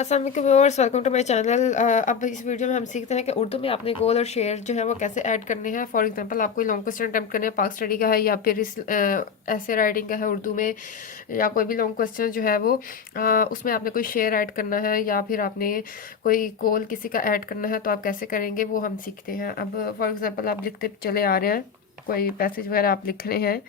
अस्सलाम वालेकुम viewers, welcome to my channel. अब इस वीडियो में हम सीखते हैं कि उर्दू में आपने गोल और शेर जो है वो कैसे ऐड करने हैं। फॉर एग्जांपल, आप कोई लॉन्ग क्वेश्चन अटेम्प्ट करने हैं, पाक स्टडी का है या फिर इस ऐसे राइटिंग का है उर्दू में, या कोई भी लॉन्ग क्वेश्चन जो है वो उसमें आपने कोई शेर ऐड करना है या फिर आपने कोई गोल किसी का ऐड करना है, तो आप कैसे करेंगे वो हम सीखते हैं। अब फॉर एग्जाम्पल, आप लिखते चले आ रहे हैं, कोई पैसेज वगैरह आप लिख रहे हैं।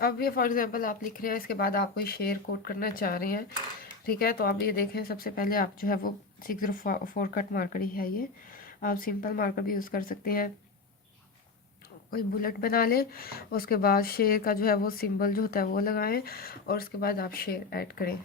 अब ये फॉर एग्जांपल आप लिख रहे हैं, इसके बाद आप कोई शेर कोट करना चाह रहे हैं। ठीक है, तो आप ये देखें, सबसे पहले आप जो है वो 604 कट मार्कर ही है ये। आप सिंपल मार्कर भी यूज़ कर सकते हैं। कोई बुलेट बना लें, उसके बाद शेर का जो है वो सिंबल जो होता है वो लगाएं, और उसके बाद आप शेर ऐड करें।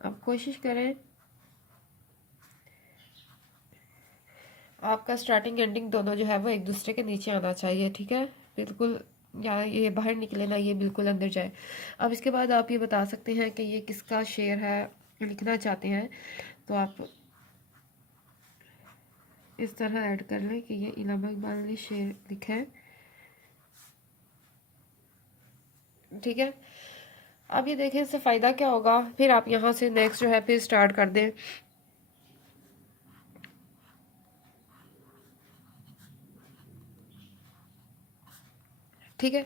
आप कोशिश करें आपका स्टार्टिंग एंडिंग दोनों जो है वो एक दूसरे के नीचे आना चाहिए। ठीक है, बिल्कुल, या ये बाहर निकले ना, ये बिल्कुल अंदर जाए। अब इसके बाद आप ये बता सकते हैं कि ये किसका शेर है, लिखना चाहते हैं, तो आप इस तरह ऐड कर लें कि ये इलामा इकबाल ने शेर लिखा है। ठीक है, अब ये देखें इससे फ़ायदा क्या होगा। फिर आप यहाँ से नेक्स्ट जो है फिर स्टार्ट कर दें। ठीक है,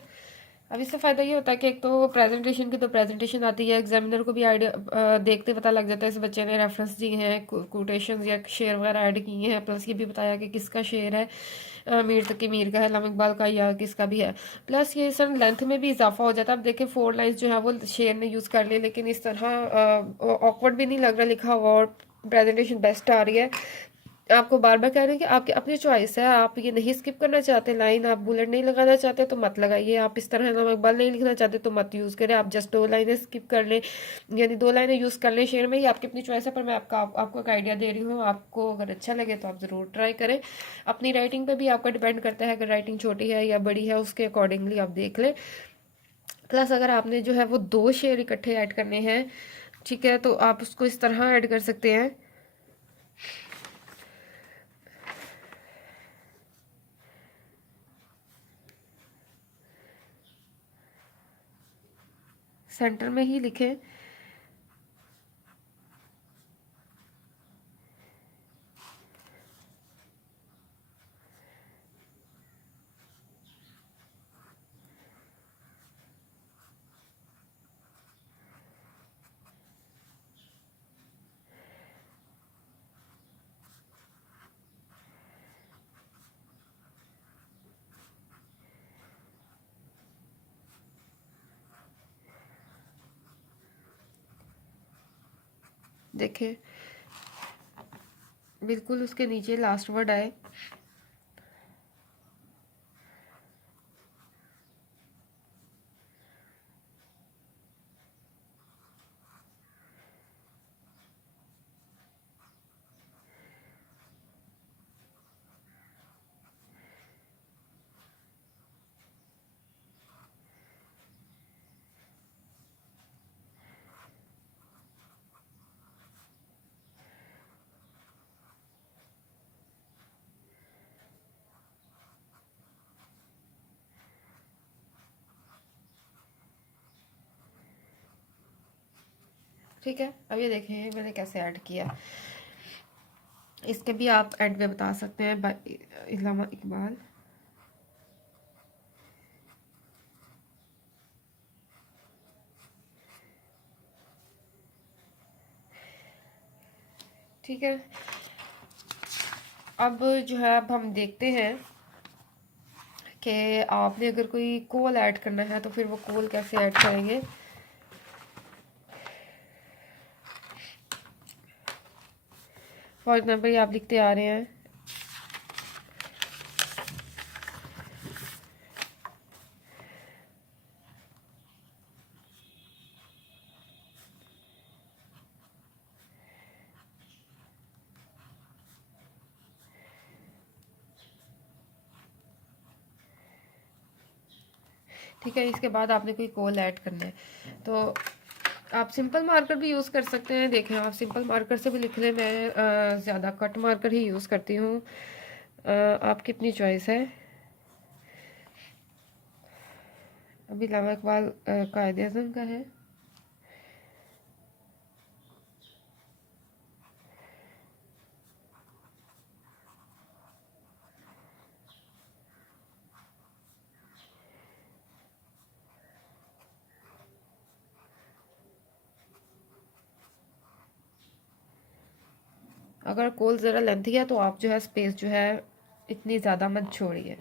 अब इससे फ़ायदा ये होता है कि एक तो प्रेजेंटेशन की तो प्रेजेंटेशन आती है, एग्जामिनर को भी आइडिया देखते पता लग जाता है इस बच्चे ने रेफरेंस दिए हैं, कोटेशन या शेर वगैरह ऐड किए हैं, प्लस ये भी बताया कि किसका शेर है, मीर तकी मीर का है, अल्लामा इकबाल का, या किसका भी है। प्लस ये सर लेंथ में भी इजाफा हो जाता है। अब देखें 4 लाइन्स जो है वो शेर ने यूज़ कर ली, लेकिन इस तरह ऑकवर्ड भी नहीं लग रहा लिखा हुआ, और प्रेजेंटेशन बेस्ट आ रही है। आपको बार बार कह रहे हैं कि आपकी अपनी चॉइस है, आप ये नहीं स्किप करना चाहते लाइन, आप बुलेट नहीं लगाना चाहते तो मत लगाइए, आप इस तरह नाम इकबाल नहीं लिखना चाहते तो मत यूज़ करें, आप जस्ट 2 लाइनें स्किप कर लें, यानी 2 लाइनें यूज़ कर लें शेर में ही, आपकी अपनी चॉइस है। पर मैं आपको एक आइडिया दे रही हूँ, आपको अगर अच्छा लगे तो आप ज़रूर ट्राई करें। अपनी राइटिंग पे भी आपका डिपेंड करता है, अगर राइटिंग छोटी है या बड़ी है उसके अकॉर्डिंगली आप देख लें। प्लस अगर आपने जो है वो 2 शेर इकट्ठे ऐड करने हैं, ठीक है, तो आप उसको इस तरह ऐड कर सकते हैं। सेंटर में ही लिखें। देखें, बिल्कुल उसके नीचे लास्ट वर्ड आए। ठीक है, अब ये देखें मैंने कैसे ऐड किया। इसके भी आप एंड में बता सकते हैं इल्हामा इकबाल। ठीक है, अब जो है अब हम देखते हैं कि आपने अगर कोई कोल ऐड करना है तो फिर वो कोल कैसे ऐड करेंगे। फॉर एग्जाम्पल ये आप लिखते आ रहे हैं ठीक है, इसके बाद आपने कोई कोल ऐड करना है तो आप सिंपल मार्कर भी यूज़ कर सकते हैं। देखें आप सिंपल मार्कर से भी लिख लें, मैं ज़्यादा कट मार्कर ही यूज़ करती हूँ, आपकी अपनी चॉइस है। अभी इल्हामा इकबाल कायदे आज़म का है। अगर कोल ज़रा लेंथी है तो आप जो है स्पेस जो है इतनी ज़्यादा मत छोड़िए।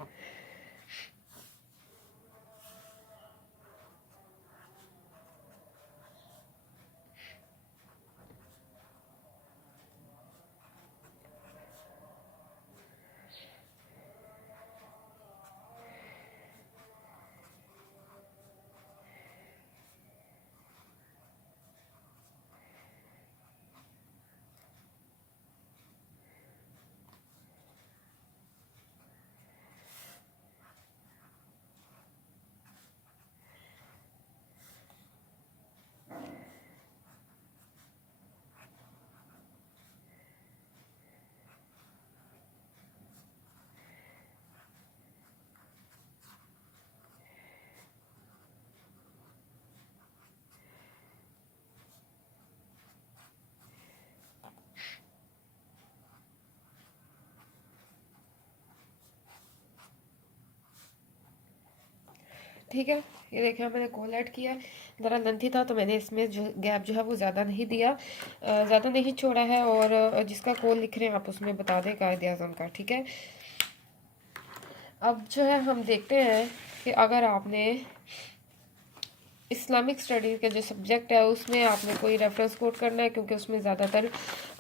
ठीक है, ये देखिए मैंने कोल ऐड किया, ज़रा लेंथी था तो मैंने इसमें जो गैप जो है वो ज़्यादा नहीं दिया, ज़्यादा नहीं छोड़ा है। और जिसका कोल लिख रहे हैं आप उसमें बता दें कायदे आज़म का। ठीक है, अब जो है हम देखते हैं कि अगर आपने इस्लामिक स्टडीज़ का जो सब्जेक्ट है उसमें आपने कोई रेफरेंस कोट करना है, क्योंकि उसमें ज़्यादातर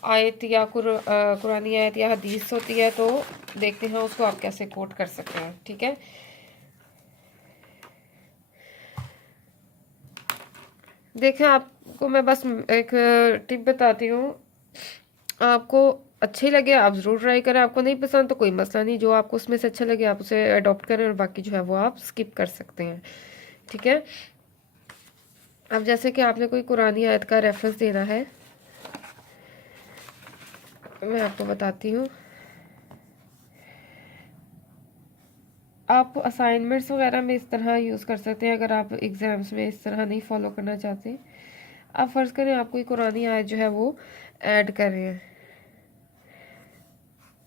आयत या कुरानी आयत या हदीस होती है, तो देखते हैं उसको आप कैसे कोट कर सकते हैं। ठीक है, देखें आपको मैं बस एक टिप बताती हूँ, आपको अच्छे लगे आप ज़रूर ट्राई करें, आपको नहीं पसंद तो कोई मसला नहीं, जो आपको उसमें से अच्छा लगे आप उसे अडॉप्ट करें और बाकी जो है वो आप स्किप कर सकते हैं। ठीक है, अब जैसे कि आपने कोई कुरानी आयत का रेफरेंस देना है, मैं आपको बताती हूँ। आप असाइनमेंट्स वगैरह में इस तरह यूज़ कर सकते हैं, अगर आप एग्ज़ाम्स में इस तरह नहीं फॉलो करना चाहते। आप फ़र्ज़ करें आप कोई कुरानी आयत जो है वो ऐड कर रहे हैं,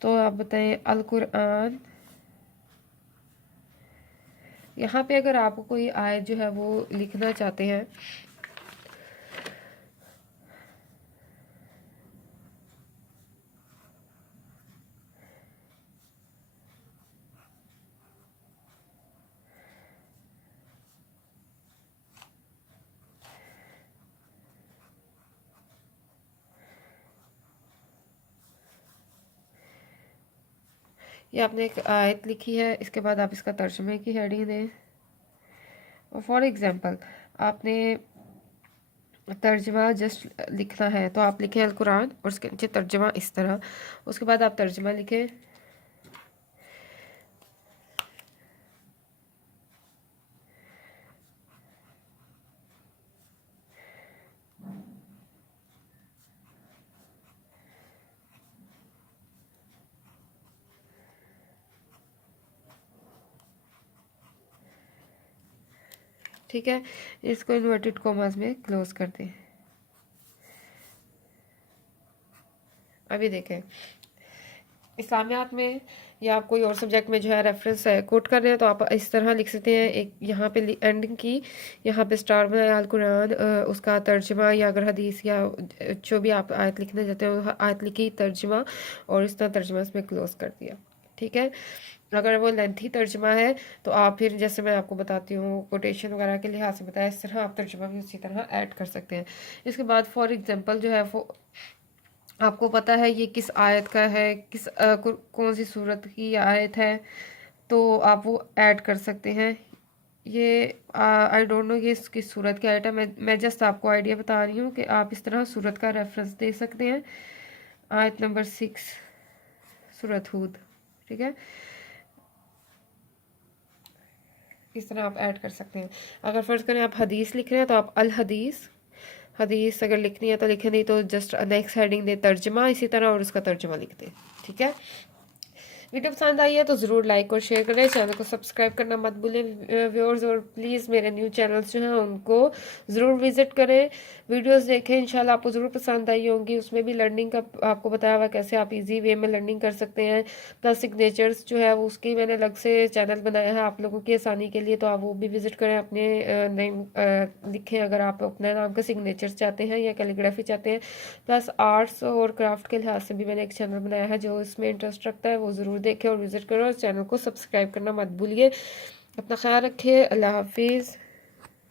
तो आप बताएं अल कुरान। यहाँ पे अगर आप कोई आयत जो है वो लिखना चाहते हैं, ये आपने एक आयत लिखी है, इसके बाद आप इसका तर्जुमे की हेडिंग दें। और फॉर एग्ज़ाम्पल आपने तर्जमा जस्ट लिखना है तो आप लिखें अल कुरान और उसके नीचे तर्जमा इस तरह, उसके बाद आप तर्जमा लिखें। ठीक है, इसको इन्वर्टेड कोमास में क्लोज कर दें। अभी देखें, इस्लामियात में या आप कोई और सब्जेक्ट में जो है रेफरेंस है कोट कर रहे हैं तो आप इस तरह लिख सकते हैं, एक यहाँ पे एंडिंग की, यहाँ पे स्टार बनाया अल कुरान, उसका तर्जमा, या अगर हदीस या जो भी आप आयत लिखने जाते हैं वो आयत लिखी, तर्जमा, और इस तरह तर्जमा इसमें क्लोज कर दिया। ठीक है, अगर वो लेंथी तर्जमा है तो आप फिर जैसे मैं आपको बताती हूँ कोटेशन वगैरह के लिहाज से बताया, इस तरह आप तर्जमा भी उसी तरह ऐड कर सकते हैं। इसके बाद फॉर एग्जांपल जो है वो आपको पता है ये किस आयत का है, कौन सी सूरत की आयत है, तो आप वो ऐड कर सकते हैं। ये आई डोंट नो ये किस सूरत की आयत है, मैं जस्ट आपको आइडिया बता रही हूँ कि आप इस तरह सूरत का रेफरेंस दे सकते हैं। आयत नंबर 6 सूरत हूद। ठीक है, इस तरह आप ऐड कर सकते हैं। अगर फ़र्ज़ करें आप हदीस लिख रहे हैं तो आप अल हदीस, हदीस अगर लिखनी है तो लिखें, नहीं तो जस्ट नेक्स्ट हेडिंग दे तर्जमा इसी तरह और उसका तर्जमा लिख दें। ठीक है, वीडियो पसंद आई है तो ज़रूर लाइक और शेयर करें, चैनल को सब्सक्राइब करना मत भूलें व्यूअर्स, और प्लीज़ मेरे न्यू चैनल्स जो हैं उनको ज़रूर विज़िट करें, वीडियोस देखें, इंशाल्लाह आपको ज़रूर पसंद आई होंगी। उसमें भी लर्निंग का आपको बताया हुआ कैसे आप इजी वे में लर्निंग कर सकते हैं, प्लस सिग्नेचर्स जो है वो उसकी मैंने अलग से चैनल बनाया है आप लोगों की आसानी के लिए, तो आप वो भी विज़िट करें, अपने नेम लिखें अगर आप अपने नाम का सिग्नेचर्स चाहते हैं या कैलीग्राफी चाहते हैं। प्लस आर्ट्स और क्राफ्ट के लिहाज से भी मैंने एक चैनल बनाया है, जो इसमें इंटरेस्ट रखता है वो ज़रूर देखें और विज़िट करें, और चैनल को सब्सक्राइब करना मत भूलिए। अपना ख्याल रखिए, अल्लाह हाफिज़।